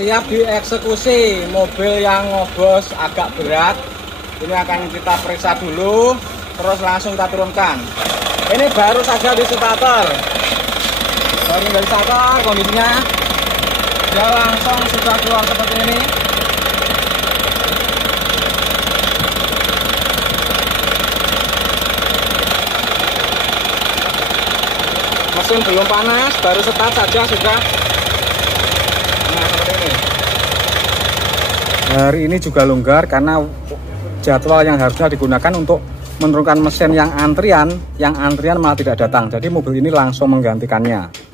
siap dieksekusi. Mobil yang ngobos agak berat, ini akan kita periksa dulu, terus langsung kita turunkan. Ini baru saja di starter, baru dari starter kondisinya, dia langsung sudah keluar seperti ini. Mesin belum panas, baru start saja sudah. Nah, seperti ini. Hari ini juga longgar karena jadwal yang harusnya digunakan untuk menurunkan mesin yang antrian malah tidak datang. Jadi mobil ini langsung menggantikannya.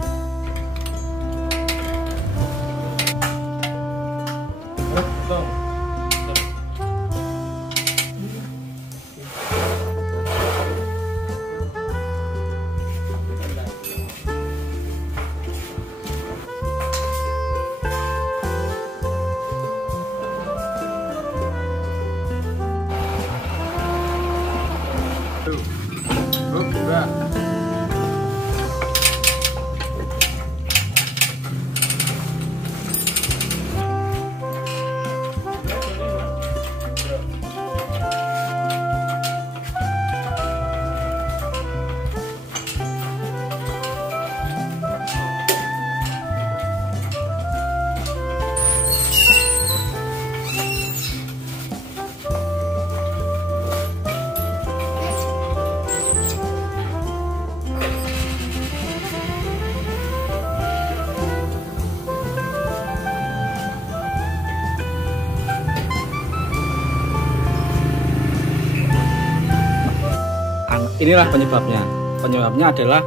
Inilah penyebabnya. Penyebabnya adalah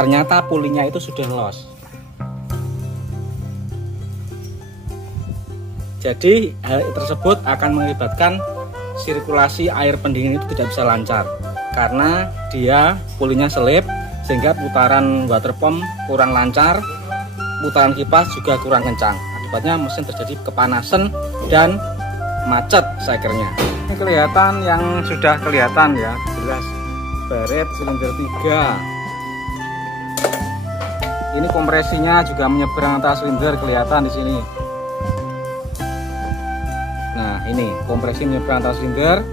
ternyata pulinya itu sudah los. Jadi hal tersebut akan mengakibatkan sirkulasi air pendingin itu tidak bisa lancar karena dia pulinya selip, sehingga putaran water pump kurang lancar, putaran kipas juga kurang kencang. Akibatnya mesin terjadi kepanasan dan macet segernya. Ini kelihatan yang sudah kelihatan ya, jelas. Baret silinder 3. Ini kompresinya juga menyeberang antara silinder, kelihatan di sini. Nah, ini kompresi menyeberang antara silinder,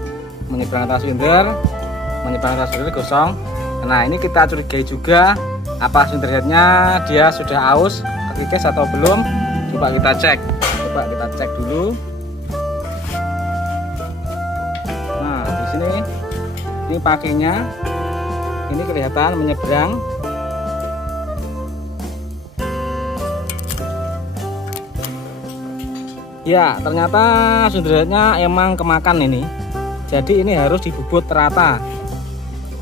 gosong. Nah, ini kita curigai juga apa silinder headnya dia sudah aus, kekikis atau belum. Coba kita cek. Dulu. Nah, di sini ini pakainya. Ini kelihatan menyeberang. Ya, ternyata silinder emang kemakan ini. Jadi ini harus dibubut rata.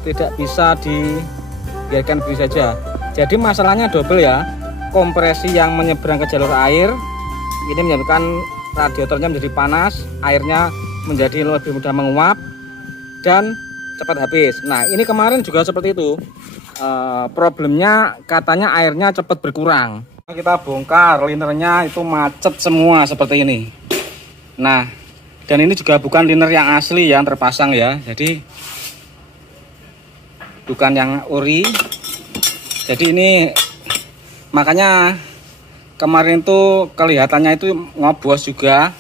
Tidak bisa dibiarkan begitu saja. Jadi masalahnya double ya. Kompresi yang menyeberang ke jalur air ini menyebabkan radiatornya menjadi panas, airnya menjadi lebih mudah menguap dan cepat habis. Nah, ini kemarin juga seperti itu. Problemnya katanya airnya cepat berkurang. Kita bongkar linernya, itu macet semua seperti ini. Nah, dan ini juga bukan liner yang asli yang terpasang ya. Jadi bukan yang ori. Jadi ini makanya kemarin tuh kelihatannya itu ngobos juga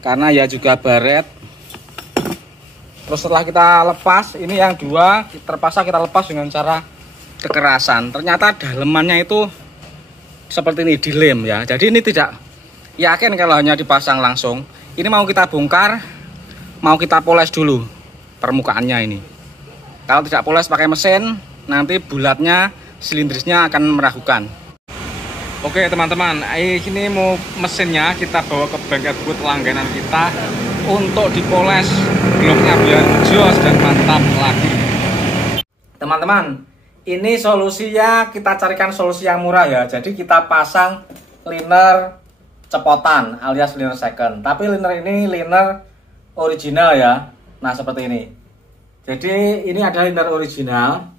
karena ya juga baret. Terus setelah kita lepas, ini yang dua terpaksa kita lepas dengan cara kekerasan. Ternyata dalemannya itu seperti ini, dilem ya. Jadi ini tidak yakin kalau hanya dipasang langsung. Ini mau kita bongkar, mau kita poles dulu permukaannya ini. Kalau tidak poles pakai mesin, nanti bulatnya, silindrisnya akan meragukan. Oke teman-teman, ini mau mesinnya kita bawa ke bengkel but langganan kita untuk dipoles bloknya biar jos dan mantap lagi. Teman-teman, ini solusinya kita carikan solusi yang murah ya. Jadi kita pasang liner cepotan alias liner second. Tapi liner ini liner original ya. Nah seperti ini. Jadi ini adalah liner original,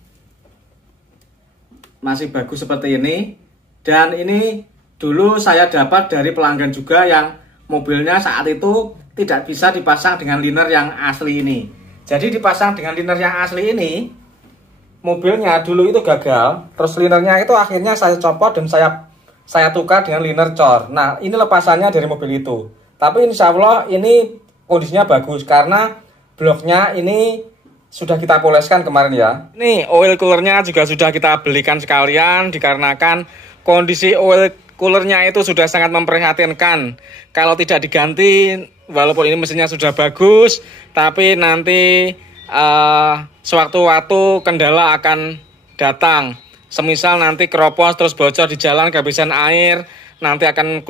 masih bagus seperti ini. Dan ini dulu saya dapat dari pelanggan juga yang mobilnya saat itu tidak bisa dipasang dengan liner yang asli ini. Jadi dipasang dengan liner yang asli ini, mobilnya dulu itu gagal. Terus linernya itu akhirnya saya copot dan saya saya tukar dengan liner cor. Nah, ini lepasannya dari mobil itu. Tapi insya Allah ini kondisinya bagus karena bloknya ini sudah kita poleskan kemarin ya. Ini oil coolernya juga sudah kita belikan sekalian dikarenakan kondisi oil coolernya itu sudah sangat memprihatinkan. Kalau tidak diganti, walaupun ini mesinnya sudah bagus, tapi nanti sewaktu-waktu kendala akan datang. Semisal nanti keropos terus bocor di jalan kehabisan air, nanti akan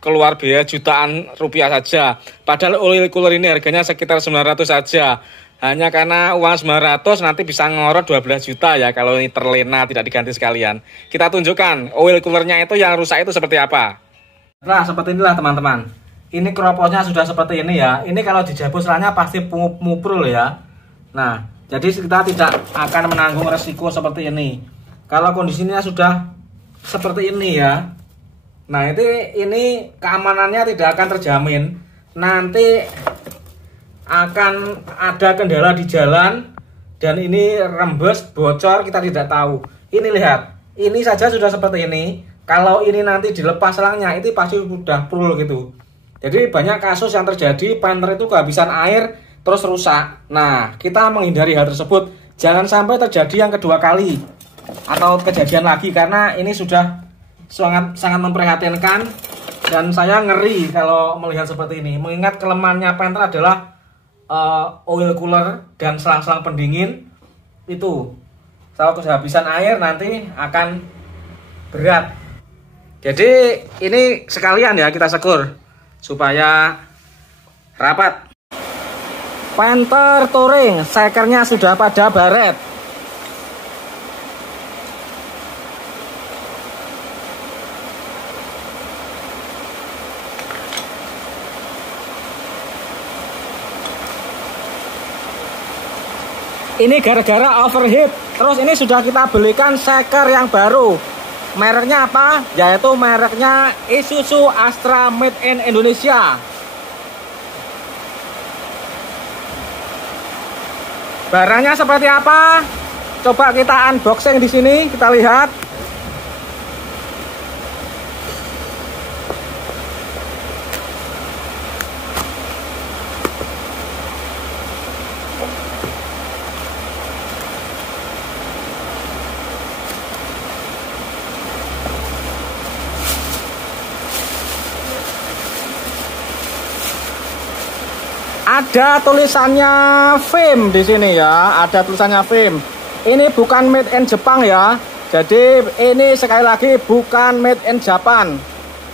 keluar biaya jutaan rupiah saja. Padahal oil cooler ini harganya sekitar 900 saja. Hanya karena uang 900 nanti bisa ngorot 12 juta ya kalau ini terlena tidak diganti sekalian. Kita tunjukkan oil coolernya itu yang rusak itu seperti apa. Nah, seperti inilah teman-teman. Ini keroposnya sudah seperti ini ya. Ini kalau dijabut selanya pasti muprul ya. Nah, jadi kita tidak akan menanggung resiko seperti ini. Kalau kondisinya sudah seperti ini ya. Nah, ini keamanannya tidak akan terjamin. Nanti akan ada kendala di jalan dan ini rembes, bocor, kita tidak tahu. Ini lihat, ini saja sudah seperti ini. Kalau ini nanti dilepas selangnya, itu pasti sudah prul gitu. Jadi banyak kasus yang terjadi, penter itu kehabisan air terus rusak. Nah, kita menghindari hal tersebut. Jangan sampai terjadi yang kedua kali atau kejadian lagi, karena ini sudah sangat memprihatinkan dan saya ngeri kalau melihat seperti ini. Mengingat kelemahannya penter adalah oil cooler dan selang-selang pendingin itu. Kalau kehabisan air nanti akan berat. Jadi ini sekalian ya kita sekur supaya rapat. Penter touring, sekernya sudah pada baret. Ini gara-gara overheat. Terus ini sudah kita belikan seker yang baru. Mereknya apa? Yaitu mereknya Isuzu Astra Made in Indonesia. Barangnya seperti apa? Coba kita unboxing di sini, kita lihat. Ada tulisannya FIM di sini ya, ada tulisannya FIM. Ini bukan made in Jepang ya. Jadi ini sekali lagi bukan made in Japan.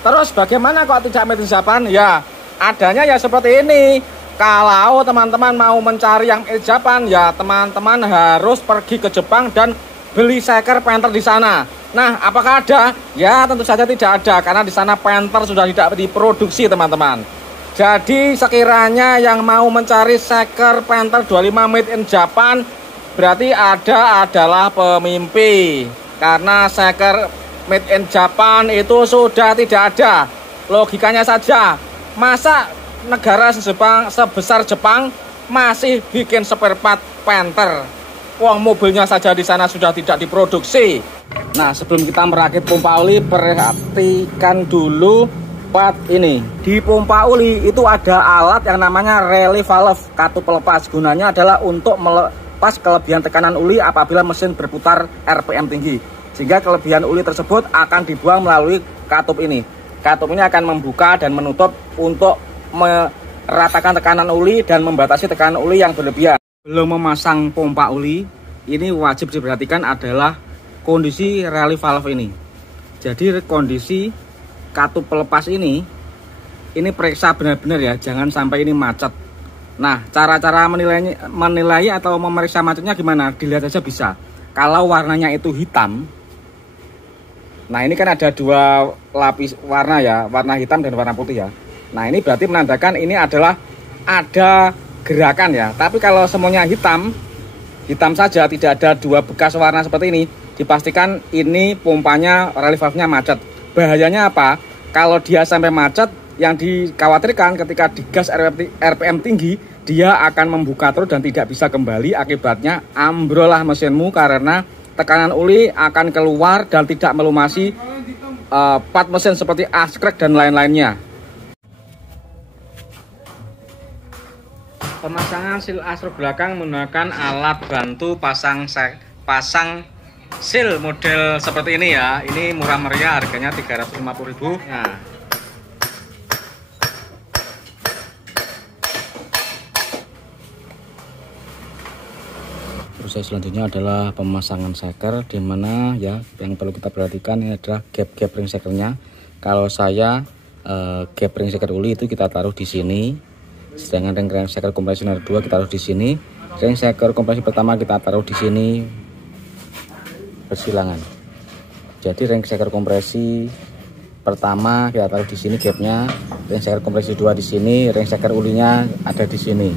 Terus bagaimana kok tidak made in Japan? Ya, adanya ya seperti ini. Kalau teman-teman mau mencari yang made in Japan, ya teman-teman harus pergi ke Jepang dan beli seker penter di sana. Nah, apakah ada? Ya, tentu saja tidak ada karena di sana penter sudah tidak diproduksi, teman-teman. Jadi sekiranya yang mau mencari seker penter 25 made in Japan, berarti adalah pemimpi. Karena seker made in Japan itu sudah tidak ada. Logikanya saja, masa negara sebesar Jepang masih bikin spare part penter? Wong mobilnya saja di sana sudah tidak diproduksi. Nah, sebelum kita merakit pompa oli, perhatikan dulu part ini. Di pompa oli itu ada alat yang namanya relief valve, katup pelepas. Gunanya adalah untuk melepas kelebihan tekanan oli apabila mesin berputar RPM tinggi. Sehingga kelebihan oli tersebut akan dibuang melalui katup ini. Katup ini akan membuka dan menutup untuk meratakan tekanan oli dan membatasi tekanan oli yang berlebihan. Belum memasang pompa oli, ini wajib diperhatikan adalah kondisi relief valve ini. Jadi kondisi katup pelepas ini periksa benar-benar ya, jangan sampai ini macet. Nah, cara-cara menilai atau memeriksa macetnya gimana? Dilihat aja bisa. Kalau warnanya itu hitam, nah ini kan ada dua lapis warna ya, warna hitam dan warna putih ya. Nah, ini berarti menandakan ini adalah ada gerakan ya. Tapi kalau semuanya hitam saja, tidak ada dua bekas warna seperti ini, dipastikan ini pompanya relief valve-nya macet. Bahayanya apa? Kalau dia sampai macet, yang dikhawatirkan ketika digas RPM tinggi, dia akan membuka terus dan tidak bisa kembali. Akibatnya ambrol lah mesinmu karena tekanan oli akan keluar dan tidak melumasi part mesin seperti askrek dan lain-lainnya. Pemasangan seal asruk belakang menggunakan alat bantu pasang seal model seperti ini ya. Ini murah meriah, harganya 350.000. Nah, proses selanjutnya adalah pemasangan seker, di mana ya yang perlu kita perhatikan ini adalah gap ring sekernya. Kalau saya gap ring seker uli itu kita taruh di sini, sedangkan ring seker kompresi nomor 2 kita taruh di sini. Ring seker kompresi pertama kita taruh di sini bersilangan. Jadi ring seker kompresi pertama kita taruh di sini gapnya, ring seker kompresi 2 di sini, ring seker ulinya ada di sini.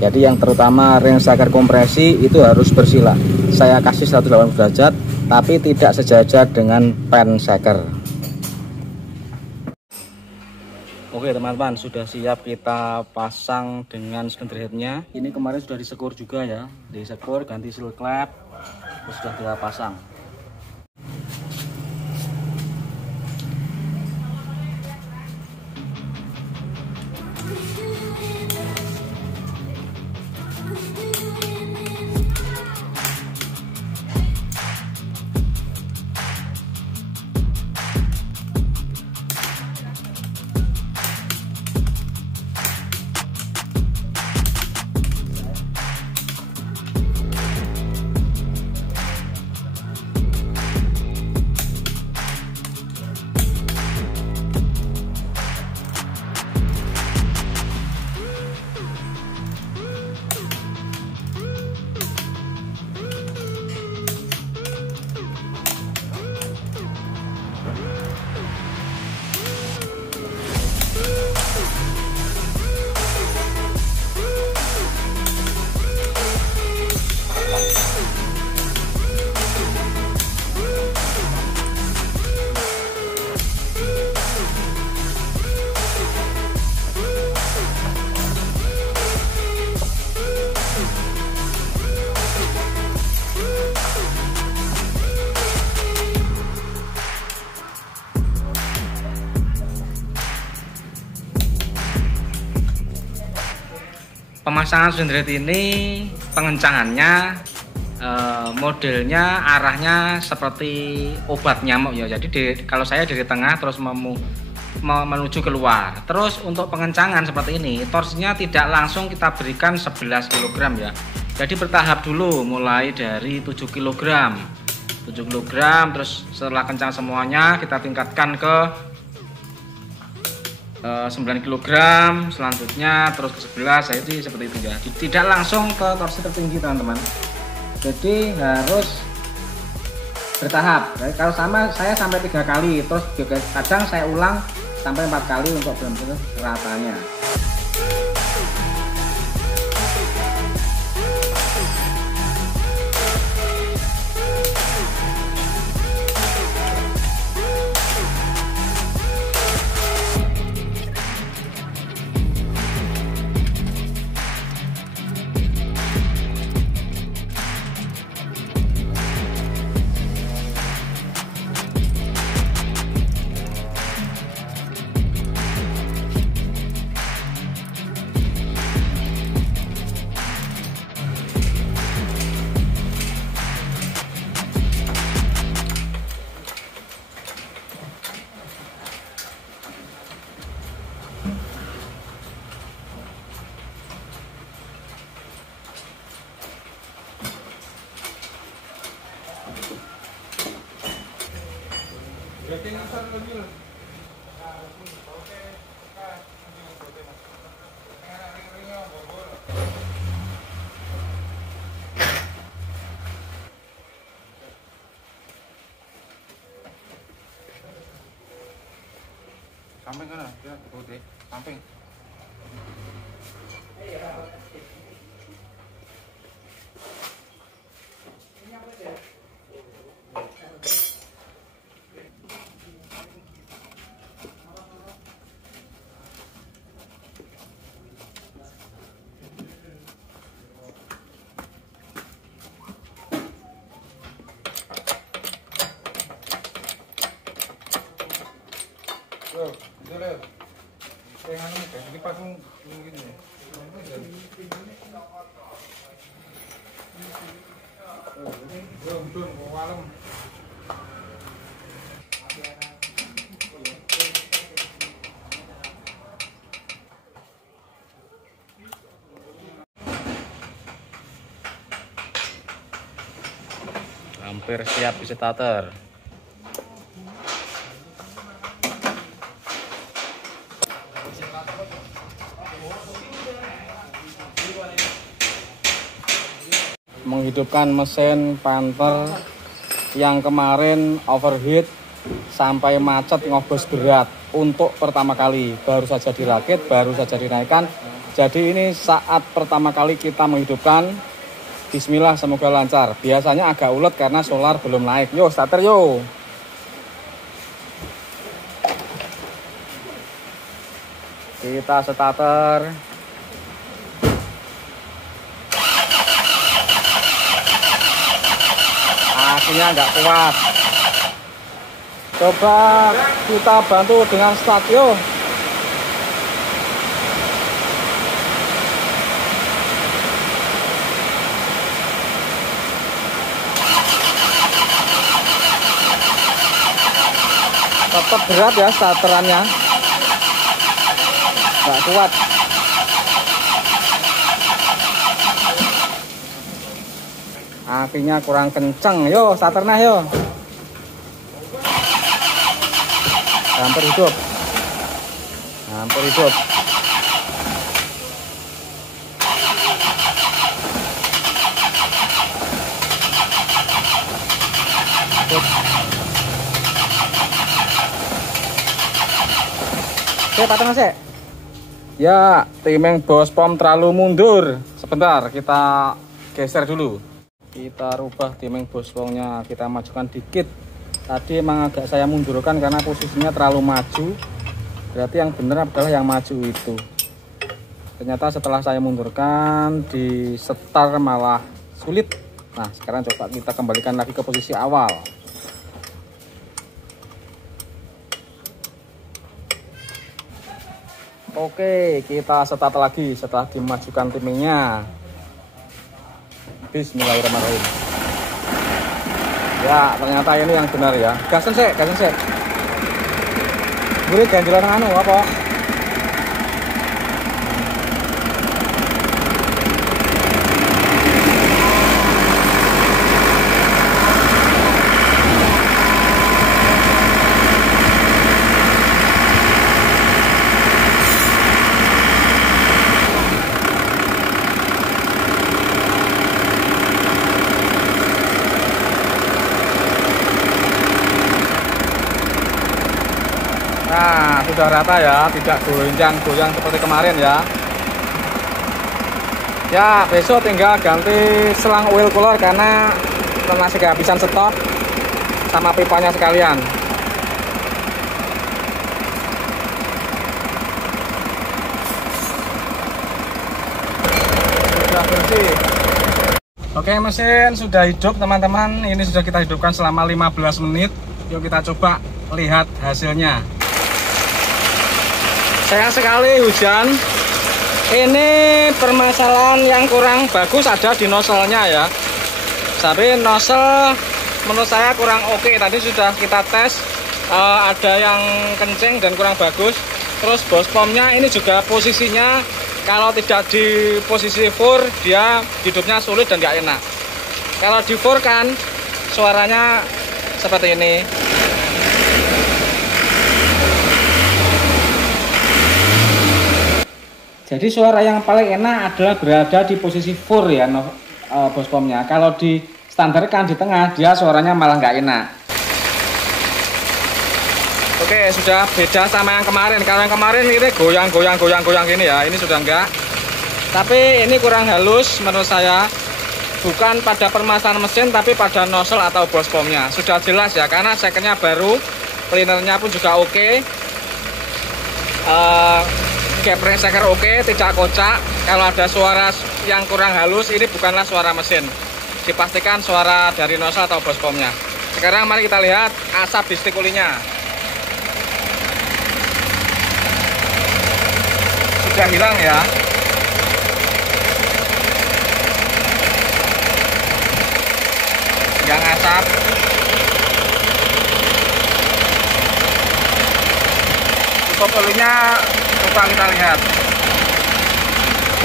Jadi yang terutama ring seker kompresi itu harus bersila. Saya kasih 180 derajat tapi tidak sejajar dengan pen seker. Oke teman-teman, sudah siap kita pasang dengan spindle headnya. Ini kemarin sudah disekur juga ya, disekur ganti seal klep, terus sudah kita pasang. Pemasangan spindle head ini pengencangannya modelnya arahnya seperti obat nyamuk ya. Jadi kalau saya dari tengah terus menuju keluar. Terus untuk pengencangan seperti ini, torsinya tidak langsung kita berikan 11 kg ya. Jadi bertahap dulu, mulai dari 7 kg. 7 kg, terus setelah kencang semuanya kita tingkatkan ke 9 kg, selanjutnya terus ke 11, jadi seperti itu ya. Tidak langsung ke torsi tertinggi teman-teman. Jadi harus bertahap. Jadi kalau saya sampai 3 kali, terus juga kadang saya ulang sampai 4 kali untuk benar-benar ratanya. Samping kan ya, putih. Samping. Hampir siap di starter. Menghidupkan mesin Panther yang kemarin overheat sampai macet ngobos berat untuk pertama kali, baru saja dirakit, baru saja dinaikkan. Jadi ini saat pertama kali kita menghidupkan. Bismillah, semoga lancar. Biasanya agak ulet karena solar belum naik. Yo, starter yo. Kita starter. Akhirnya nggak kuat. Coba kita bantu dengan start yo. Tetap berat ya starterannya, nggak kuat. Apinya kurang kenceng. Yo starternya yo. Hampir hidup. Hampir hidup. Oke, patang sih. Ya, timeng bospom terlalu mundur. Sebentar, kita geser dulu. Kita rubah timeng bospomnya, kita majukan dikit. Tadi emang agak saya mundurkan karena posisinya terlalu maju. Berarti yang benar adalah yang maju itu. Ternyata setelah saya mundurkan di setar malah sulit. Nah, sekarang coba kita kembalikan lagi ke posisi awal. Oke, kita start lagi setelah dimajukan timingnya. Bismillahirrahmanirrahim. Ya, ternyata ini yang benar ya. Gasen sih, gasen sih. Gue ganjilan anu apa? Nah, sudah rata ya, tidak goyang-goyang seperti kemarin ya. Ya, besok tinggal ganti selang oil cooler karena masih kehabisan stok sama pipanya sekalian. Sudah bersih. Oke, mesin sudah hidup teman-teman. Ini sudah kita hidupkan selama 15 menit. Yuk kita coba lihat hasilnya. Sayang sekali hujan. Ini permasalahan yang kurang bagus ada di nozzle-nya ya. Tapi nozzle menurut saya kurang oke. Tadi sudah kita tes, ada yang kenceng dan kurang bagus. Terus bospomnya ini juga posisinya kalau tidak di posisi 4 dia hidupnya sulit dan nggak enak. Kalau di 4 kan suaranya seperti ini. Jadi suara yang paling enak adalah berada di posisi 4 ya bospomnya. Kalau di standarkan di tengah dia suaranya malah nggak enak. Oke, sudah beda sama yang kemarin. Kalau yang kemarin ini goyang gini ya. Ini sudah enggak. Tapi ini kurang halus menurut saya. Bukan pada permasalahan mesin tapi pada nozzle atau bospomnya. Sudah jelas ya karena secondnya baru, cleanernya pun juga oke. Geprek seker oke, tidak kocak. Kalau ada suara yang kurang halus, ini bukanlah suara mesin. Dipastikan suara dari nozzle atau bospomnya. Sekarang mari kita lihat asap di stik olinya. sudah hilang ya. Yang asap. Tutup olinya, coba kita lihat.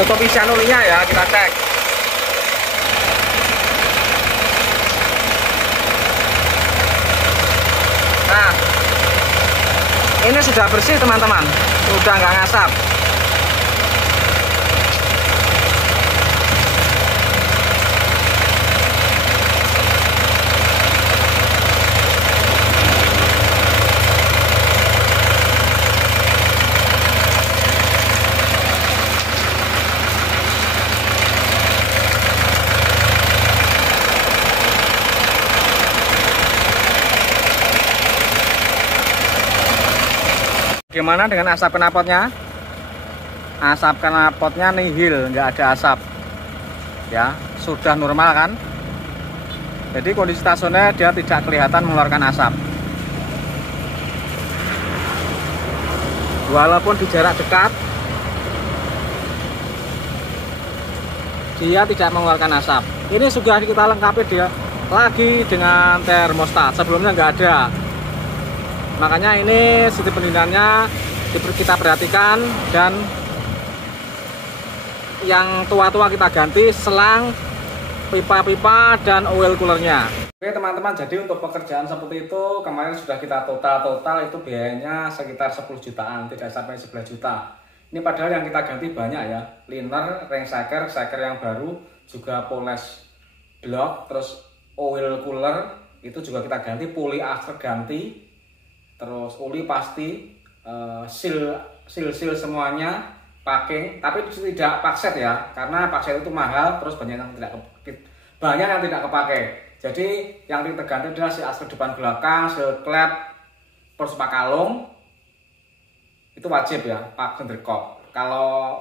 Tutup isian olinya ya, kita cek. Nah, ini sudah bersih teman-teman, sudah nggak ngasap. Gimana dengan asap knalpotnya? Asap knalpotnya nihil, nggak ada asap. Ya, sudah normal kan? Jadi kondisi stasioner dia tidak kelihatan mengeluarkan asap. Walaupun di jarak dekat, dia tidak mengeluarkan asap. Ini sudah kita lengkapi dia lagi dengan termostat. Sebelumnya nggak ada. Makanya ini sistem pendinginannya kita perhatikan, dan yang tua-tua kita ganti selang, pipa-pipa, dan oil coolernya. Oke teman-teman, jadi untuk pekerjaan seperti itu kemarin sudah kita total itu biayanya sekitar 10 jutaan, tidak sampai 11 juta. Ini padahal yang kita ganti banyak ya, liner, ring shaker yang baru, juga poles block, terus oil cooler itu juga kita ganti, pulley after ganti, terus oli pasti, seal semuanya, packing, tapi tidak pakset ya, karena pakset itu mahal, terus banyak yang tidak kepake. Jadi yang terganti adalah si aspek depan belakang, seal klep, terus pak kalung, itu wajib ya, pak gendrekop. Kalau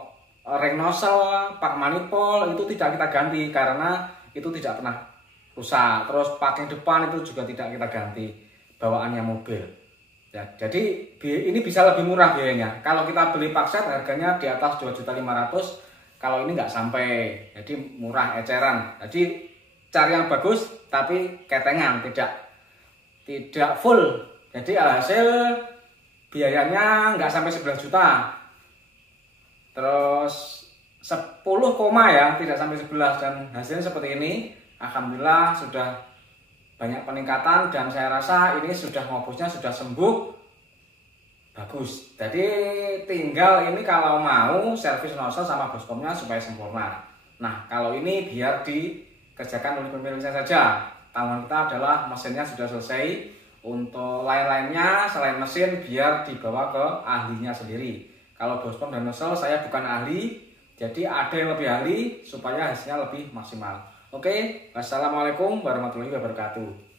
ring nozzle, pak manifold itu tidak kita ganti karena itu tidak pernah rusak. Terus packing depan itu juga tidak kita ganti, bawaannya mobil. Ya, jadi ini bisa lebih murah biayanya. Kalau kita beli pakset harganya di atas 2.500.000. Kalau ini nggak sampai, jadi murah eceran. Jadi cari yang bagus tapi ketengan, tidak full. Jadi alhasil biayanya nggak sampai 11 juta. Terus 10 koma ya, tidak sampai 11, dan hasilnya seperti ini. Alhamdulillah sudah banyak peningkatan, dan saya rasa ini sudah ngobosnya sudah sembuh bagus. Jadi tinggal ini kalau mau servis nozzle sama boskomnya supaya sempurna. Nah kalau ini biar dikerjakan oleh pemiliknya saja. Tanggungan kita adalah mesinnya sudah selesai. Untuk lain-lainnya selain mesin biar dibawa ke ahlinya sendiri. Kalau boskom dan nozzle saya bukan ahli, jadi ada yang lebih ahli supaya hasilnya lebih maksimal. Oke, wassalamualaikum warahmatullahi wabarakatuh.